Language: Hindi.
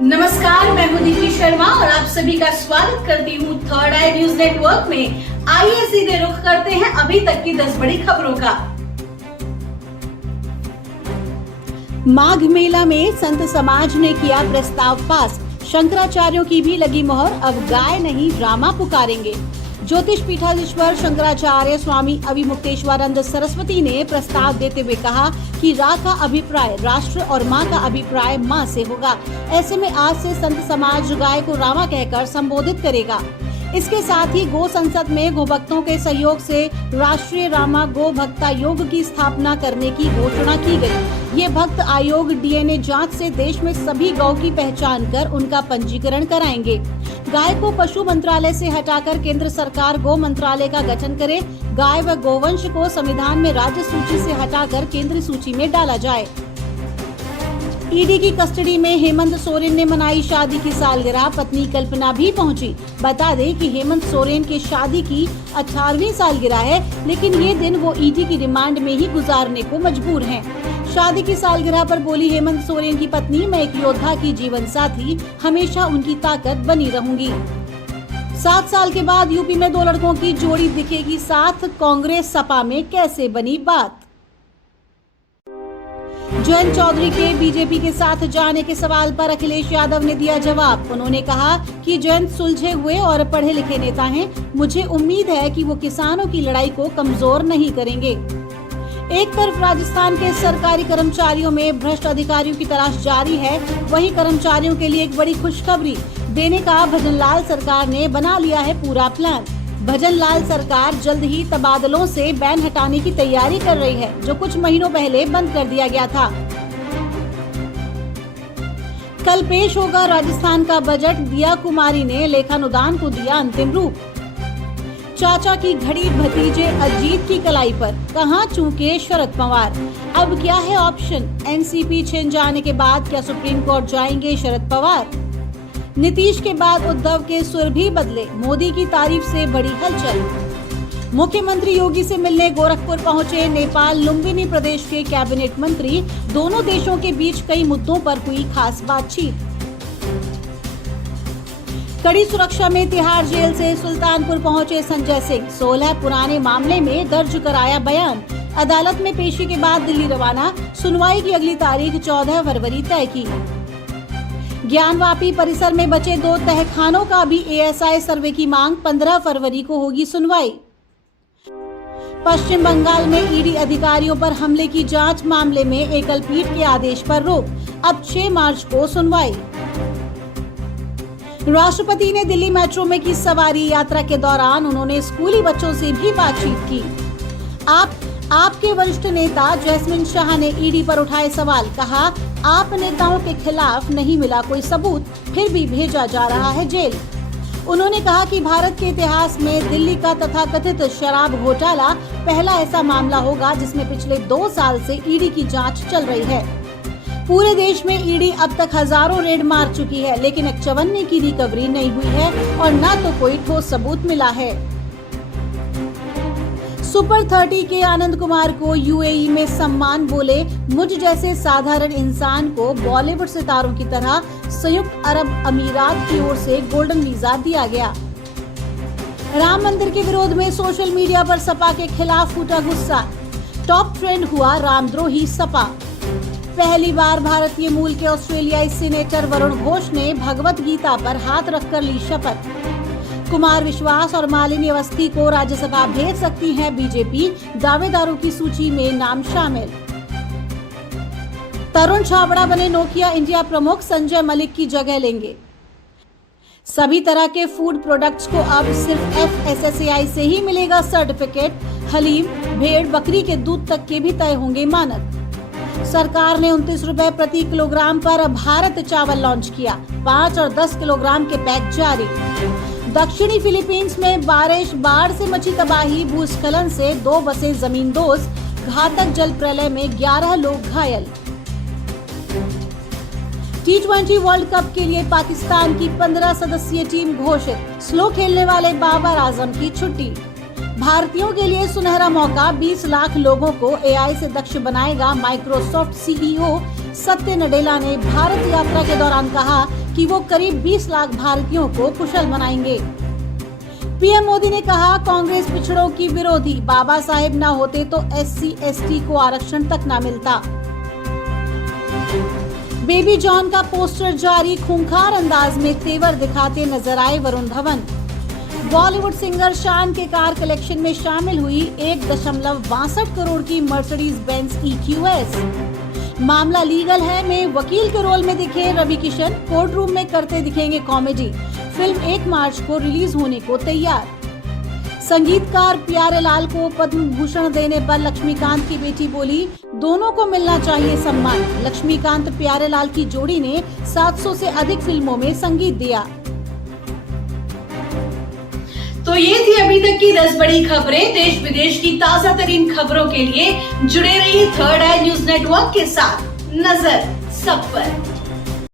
नमस्कार, मैं हूं दीप्ति शर्मा और आप सभी का स्वागत करती हूं थर्ड आई न्यूज नेटवर्क में। आइए सीधे रुख करते हैं अभी तक की 10 बड़ी खबरों का। माघ मेला में संत समाज ने किया प्रस्ताव पास, शंकराचार्यों की भी लगी मोहर, अब गाय नहीं रामा पुकारेंगे। ज्योतिष पीठाधीश्वर शंकराचार्य स्वामी अविमुक्तेश्वरानंद सरस्वती ने प्रस्ताव देते हुए कहा कि रा का अभिप्राय राष्ट्र और माँ का अभिप्राय माँ से होगा। ऐसे में आज से संत समाज गाय को रामा कहकर संबोधित करेगा। इसके साथ ही गो संसद में गोभक्तों के सहयोग से राष्ट्रीय रामा गो भक्ता योग की स्थापना करने की घोषणा की गई। ये भक्त आयोग डीएनए जांच से देश में सभी गौ की पहचान कर उनका पंजीकरण कराएंगे। गाय को पशु मंत्रालय से हटाकर केंद्र सरकार गो मंत्रालय का गठन करे। गाय व गोवंश को संविधान में राज्य सूची से हटाकर केंद्रीय सूची में डाला जाए। ईडी की कस्टडी में हेमंत सोरेन ने मनाई शादी की सालगिरह, पत्नी कल्पना भी पहुंची। बता दें कि हेमंत सोरेन की शादी की 18वीं सालगिरह है, लेकिन ये दिन वो ईडी की रिमांड में ही गुजारने को मजबूर हैं। शादी की सालगिरह पर बोली हेमंत सोरेन की पत्नी, मैं एक योद्धा की जीवन साथी, हमेशा उनकी ताकत बनी रहूंगी। 7 साल के बाद यूपी में 2 लड़कों की जोड़ी दिखेगी साथ, कांग्रेस सपा में कैसे बनी बात। जयंत चौधरी के बीजेपी के साथ जाने के सवाल पर अखिलेश यादव ने दिया जवाब। उन्होंने कहा कि जयंत सुलझे हुए और पढ़े लिखे नेता हैं, मुझे उम्मीद है कि वो किसानों की लड़ाई को कमजोर नहीं करेंगे। एक तरफ राजस्थान के सरकारी कर्मचारियों में भ्रष्ट अधिकारियों की तलाश जारी है, वहीं कर्मचारियों के लिए एक बड़ी खुशखबरी देने का भजनलाल सरकार ने बना लिया है पूरा प्लान। भजनलाल सरकार जल्द ही तबादलों से बैन हटाने की तैयारी कर रही है, जो कुछ महीनों पहले बंद कर दिया गया था। कल पेश होगा राजस्थान का बजट, दिया कुमारी ने लेखानुदान को दिया अंतिम रूप। चाचा की घड़ी भतीजे अजीत की कलाई पर, कहां चूके शरद पवार। अब क्या है ऑप्शन, एनसीपी छिन जाने के बाद क्या सुप्रीम कोर्ट जाएंगे शरद पवार। नीतीश के बाद उद्धव के सुर भी बदले, मोदी की तारीफ से बड़ी हलचल। मुख्यमंत्री योगी से मिलने गोरखपुर पहुंचे नेपाल लुम्बिनी प्रदेश के कैबिनेट मंत्री, दोनों देशों के बीच कई मुद्दों पर हुई खास बातचीत। कड़ी सुरक्षा में तिहाड़ जेल से सुल्तानपुर पहुंचे संजय सिंह, 16 पुराने मामले में दर्ज कराया बयान। अदालत में पेशी के बाद दिल्ली रवाना, सुनवाई की अगली तारीख 14 फरवरी तय की। ज्ञानवापी परिसर में बचे 2 तहखानों का भी एएसआई सर्वे की मांग, 15 फरवरी को होगी सुनवाई। पश्चिम बंगाल में ईडी अधिकारियों पर हमले की जांच मामले में एकल पीठ के आदेश पर रोक, अब 6 मार्च को सुनवाई। राष्ट्रपति ने दिल्ली मेट्रो में की सवारी यात्रा के दौरान उन्होंने स्कूली बच्चों से भी बातचीत की। आपके वरिष्ठ नेता जैस्मिन शाह ने ईडी पर उठाए सवाल, कहा आप नेताओं के खिलाफ नहीं मिला कोई सबूत, फिर भी भेजा जा रहा है जेल। उन्होंने कहा कि भारत के इतिहास में दिल्ली का तथाकथित शराब घोटाला पहला ऐसा मामला होगा जिसमें पिछले 2 साल से ईडी की जांच चल रही है। पूरे देश में ईडी अब तक हजारों रेड मार चुकी है, लेकिन एक चवन्ने की रिकवरी नहीं हुई है और न तो कोई ठोस सबूत मिला है। सुपर 30 के आनंद कुमार को यूएई में सम्मान, बोले मुझ जैसे साधारण इंसान को बॉलीवुड सितारों की तरह संयुक्त अरब अमीरात की ओर से गोल्डन वीजा दिया गया। राम मंदिर के विरोध में सोशल मीडिया पर सपा के खिलाफ फूटा गुस्सा, टॉप ट्रेंड हुआ रामद्रोही सपा। पहली बार भारतीय मूल के ऑस्ट्रेलियाई सीनेटर वरुण घोष ने भगवत गीता पर हाथ रखकर ली शपथ। कुमार विश्वास और मालिनी अवस्थी को राज्यसभा भेज सकती है बीजेपी, दावेदारों की सूची में नाम शामिल। तरुण छाबड़ा बने नोकिया इंडिया प्रमुख, संजय मलिक की जगह लेंगे। सभी तरह के फूड प्रोडक्ट्स को अब सिर्फ FSSAI से ही मिलेगा सर्टिफिकेट। हलीम, भेड़, बकरी के दूध तक के भी तय होंगे मानक। सरकार ने 29 रुपए प्रति किलोग्राम पर भारत चावल लॉन्च किया, 5 और 10 किलोग्राम के पैक जारी। दक्षिणी फिलीपींस में बारिश, बाढ़ से मची तबाही, भूस्खलन से 2 बसें जमींदोज, घातक जल प्रलय में 11 लोग घायल। T20 वर्ल्ड कप के लिए पाकिस्तान की 15 सदस्यीय टीम घोषित, स्लो खेलने वाले बाबर आजम की छुट्टी। भारतीयों के लिए सुनहरा मौका, 20 लाख लोगों को एआई से दक्ष बनाएगा माइक्रोसॉफ्ट सीईओ सत्य नडेला ने भारत यात्रा के दौरान कहा कि वो करीब 20 लाख भारतीयों को कुशल बनाएंगे। पीएम मोदी ने कहा, कांग्रेस पिछड़ों की विरोधी, बाबा साहेब ना होते तो SC/ST को आरक्षण तक ना मिलता। बेबी जॉन का पोस्टर जारी, खूंखार अंदाज में तेवर दिखाते नजर आए वरुण धवन। बॉलीवुड सिंगर शान के कार कलेक्शन में शामिल हुई 1.62 करोड़ की मर्सिडीज बेंज EQS। मामला लीगल है में वकील के रोल में दिखे रवि किशन, कोर्ट रूम में करते दिखेंगे कॉमेडी। फिल्म 1 मार्च को रिलीज होने को तैयार। संगीतकार प्यारेलाल को पद्म भूषण देने पर लक्ष्मीकांत की बेटी बोली, दोनों को मिलना चाहिए सम्मान। लक्ष्मीकांत प्यारेलाल की जोड़ी ने 700 से अधिक फिल्मों में संगीत दिया। तो ये थी अभी तक की 10 बड़ी खबरें। देश विदेश की ताजा तरीन खबरों के लिए जुड़े रहिए थर्ड आई न्यूज नेटवर्क के साथ। नजर सब पर।